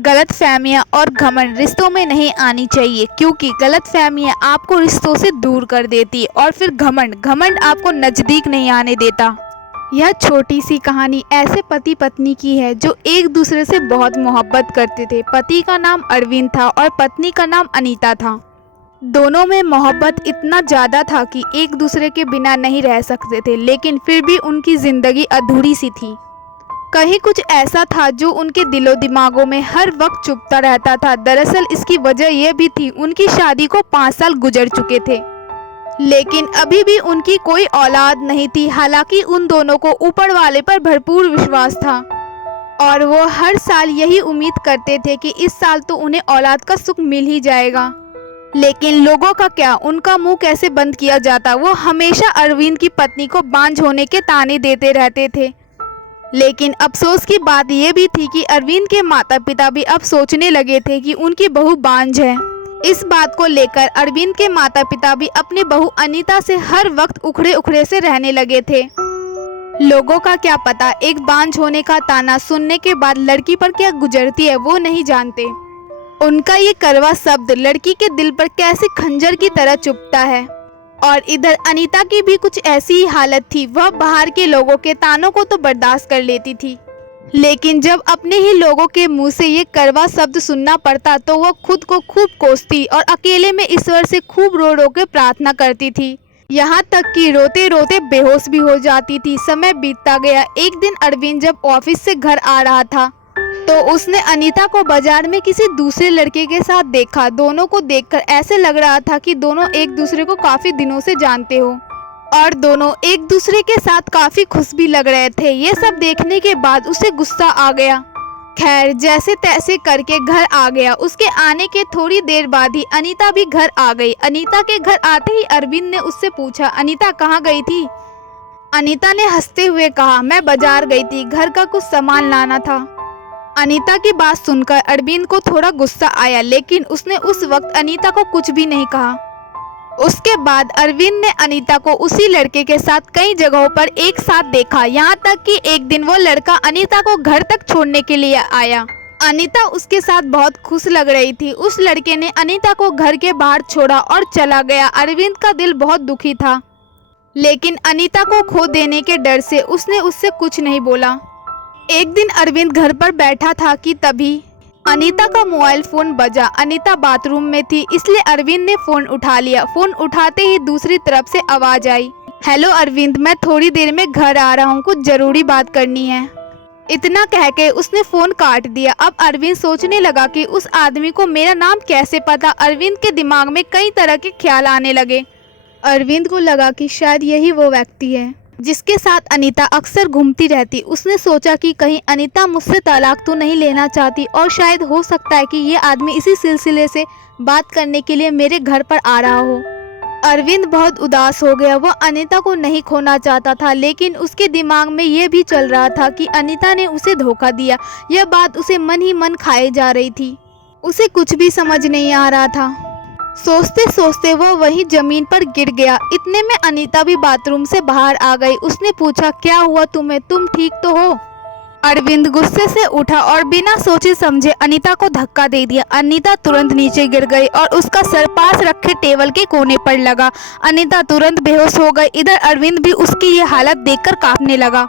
गलतफहमियां और घमंड रिश्तों में नहीं आनी चाहिए, क्योंकि गलतफहमियां आपको रिश्तों से दूर कर देती और फिर घमंड आपको नज़दीक नहीं आने देता। यह छोटी सी कहानी ऐसे पति पत्नी की है जो एक दूसरे से बहुत मोहब्बत करते थे। पति का नाम अरविंद था और पत्नी का नाम अनीता था। दोनों में मोहब्बत इतना ज़्यादा था कि एक दूसरे के बिना नहीं रह सकते थे, लेकिन फिर भी उनकी ज़िंदगी अधूरी सी थी। कहीं कुछ ऐसा था जो उनके दिलो दिमागों में हर वक्त चुभता रहता था। दरअसल इसकी वजह यह भी थी, उनकी शादी को 5 साल गुजर चुके थे, लेकिन अभी भी उनकी कोई औलाद नहीं थी। हालांकि उन दोनों को ऊपर वाले पर भरपूर विश्वास था और वो हर साल यही उम्मीद करते थे कि इस साल तो उन्हें औलाद का सुख मिल ही जाएगा। लेकिन लोगों का क्या, उनका मुंह कैसे बंद किया जाता। वो हमेशा अरविंद की पत्नी को बांझ होने के ताने देते रहते थे। लेकिन अफसोस की बात यह भी थी कि अरविंद के माता पिता भी अब सोचने लगे थे कि उनकी बहू बांझ है। इस बात को लेकर अरविंद के माता पिता भी अपनी बहू अनीता से हर वक्त उखड़े उखड़े से रहने लगे थे। लोगों का क्या पता, एक बांझ होने का ताना सुनने के बाद लड़की पर क्या गुजरती है वो नहीं जानते। उनका ये कड़वा शब्द लड़की के दिल पर कैसे खंजर की तरह चुभता है। और इधर अनीता की भी कुछ ऐसी ही हालत थी। वह बाहर के लोगों के तानों को तो बर्दाश्त कर लेती थी, लेकिन जब अपने ही लोगों के मुंह से ये कड़वा शब्द सुनना पड़ता तो वह खुद को खूब कोसती और अकेले में ईश्वर से खूब रो रो के प्रार्थना करती थी। यहाँ तक कि रोते रोते बेहोश भी हो जाती थी। समय बीतता गया। एक दिन अरविंद जब ऑफिस से घर आ रहा था तो उसने अनीता को बाजार में किसी दूसरे लड़के के साथ देखा। दोनों को देखकर ऐसे लग रहा था कि दोनों एक दूसरे को काफी दिनों से जानते हो और दोनों एक दूसरे के साथ काफी खुश भी लग रहे थे। ये सब देखने के बाद उसे गुस्सा आ गया। खैर, जैसे तैसे करके घर आ गया। उसके आने के थोड़ी देर बाद ही अनीता भी घर आ गई। अनीता के घर आते ही अरविंद ने उससे पूछा, अनीता कहाँ गई थी? अनीता ने हंसते हुए कहा, मैं बाजार गई थी, घर का कुछ सामान लाना था। अनीता की बात सुनकर अरविंद को थोड़ा गुस्सा आया, लेकिन उसने उस वक्त अनीता को कुछ भी नहीं कहा। उसके बाद अरविंद ने अनीता को उसी लड़के के साथ कई जगहों पर एक साथ देखा, यहाँ तक कि एक दिन वो लड़का अनीता को घर तक छोड़ने के लिए आया। अनीता उसके साथ बहुत खुश लग रही थी। उस लड़के ने अनीता को घर के बाहर छोड़ा और चला गया। अरविंद का दिल बहुत दुखी था, लेकिन अनीता को खो देने के डर से उसने उससे कुछ नहीं बोला। एक दिन अरविंद घर पर बैठा था कि तभी अनीता का मोबाइल फोन बजा। अनीता बाथरूम में थी, इसलिए अरविंद ने फोन उठा लिया। फोन उठाते ही दूसरी तरफ से आवाज आई, हेलो अरविंद, मैं थोड़ी देर में घर आ रहा हूँ, कुछ जरूरी बात करनी है। इतना कह के उसने फोन काट दिया। अब अरविंद सोचने लगा कि उस आदमी को मेरा नाम कैसे पता। अरविंद के दिमाग में कई तरह के ख्याल आने लगे। अरविंद को लगा कि शायद यही वो व्यक्ति है जिसके साथ अनीता अक्सर घूमती रहती। उसने सोचा कि कहीं अनीता मुझसे तलाक तो नहीं लेना चाहती, और शायद हो सकता है कि ये आदमी इसी सिलसिले से बात करने के लिए मेरे घर पर आ रहा हो। अरविंद बहुत उदास हो गया। वह अनीता को नहीं खोना चाहता था, लेकिन उसके दिमाग में ये भी चल रहा था कि अनीता ने उसे धोखा दिया। यह बात उसे मन ही मन खाए जा रही थी। उसे कुछ भी समझ नहीं आ रहा था। सोचते सोचते वह वहीं जमीन पर गिर गया। इतने में अनीता भी बाथरूम से बाहर आ गई। उसने पूछा, क्या हुआ तुम्हें, तुम ठीक तो हो? अरविंद गुस्से से उठा और बिना सोचे समझे अनीता को धक्का दे दिया। अनीता तुरंत नीचे गिर गई और उसका सर पास रखे टेबल के कोने पर लगा। अनीता तुरंत बेहोश हो गई। इधर अरविंद भी उसकी ये हालत देखकर कांपने लगा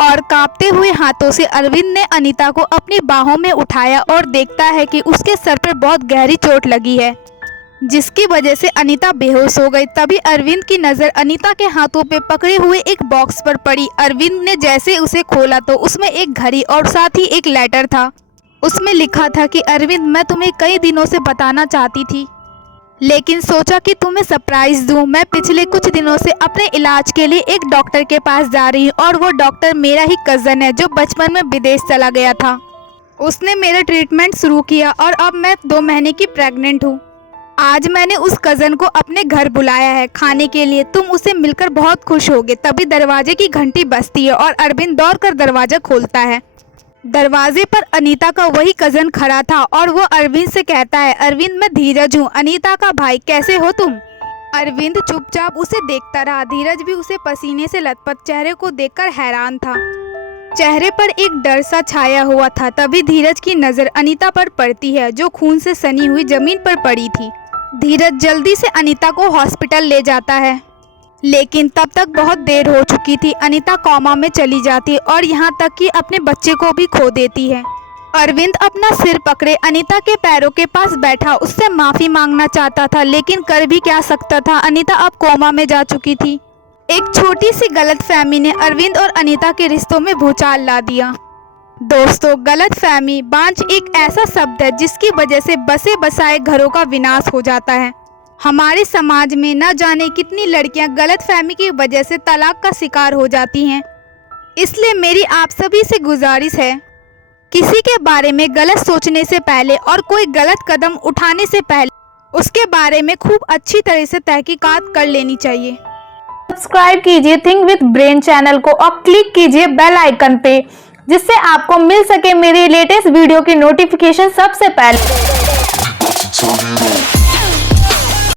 और कांपते हुए हाथों से अरविंद ने अनीता को अपनी बाहों में उठाया और देखता है कि उसके सर पर बहुत गहरी चोट लगी है, जिसकी वजह से अनीता बेहोश हो गई। तभी अरविंद की नज़र अनीता के हाथों पे पकड़े हुए एक बॉक्स पर पड़ी। अरविंद ने जैसे उसे खोला तो उसमें एक घड़ी और साथ ही एक लेटर था। उसमें लिखा था कि अरविंद, मैं तुम्हें कई दिनों से बताना चाहती थी, लेकिन सोचा कि तुम्हें सरप्राइज दूं। मैं पिछले कुछ दिनों से अपने इलाज के लिए एक डॉक्टर के पास जा रही हूँ, और वो डॉक्टर मेरा ही कज़न है जो बचपन में विदेश चला गया था। उसने मेरा ट्रीटमेंट शुरू किया और अब मैं 2 महीने की प्रेग्नेंट हूँ। आज मैंने उस कज़न को अपने घर बुलाया है खाने के लिए। तुम उसे मिलकर बहुत खुश होगे। तभी दरवाजे की घंटी बजती है और अरविंद दौड़कर दरवाज़ा खोलता है। दरवाजे पर अनीता का वही कज़न खड़ा था और वो अरविंद से कहता है, अरविंद, मैं धीरज हूँ, अनीता का भाई, कैसे हो तुम? अरविंद चुपचाप उसे देखता रहा। धीरज भी उसे पसीने से लथपथ चेहरे को देखकर हैरान था। चेहरे पर एक डर सा छाया हुआ था। तभी धीरज की नज़र अनीता पर पड़ती है, जो खून से सनी हुई जमीन पर पड़ी थी। धीरज जल्दी से अनीता को हॉस्पिटल ले जाता है, लेकिन तब तक बहुत देर हो चुकी थी। अनीता कोमा में चली जाती और यहाँ तक कि अपने बच्चे को भी खो देती है। अरविंद अपना सिर पकड़े अनीता के पैरों के पास बैठा उससे माफ़ी मांगना चाहता था, लेकिन कर भी क्या सकता था। अनीता अब कोमा में जा चुकी थी। एक छोटी सी गलतफहमी ने अरविंद और अनीता के रिश्तों में भूचाल ला दिया। दोस्तों, गलतफहमी बांझ एक ऐसा शब्द है जिसकी वजह से बसे बसाए घरों का विनाश हो जाता है। हमारे समाज में न जाने कितनी लड़कियां गलतफहमी की वजह से तलाक का शिकार हो जाती हैं। इसलिए मेरी आप सभी से गुजारिश है, किसी के बारे में गलत सोचने से पहले और कोई गलत कदम उठाने से पहले उसके बारे में खूब अच्छी तरह से तहकीकात कर लेनी चाहिए। सब्सक्राइब कीजिए थिंक विद ब्रेन चैनल को और क्लिक कीजिए बेल आइकन पे, जिससे आपको मिल सके मेरी लेटेस्ट वीडियो की नोटिफिकेशन सबसे पहले।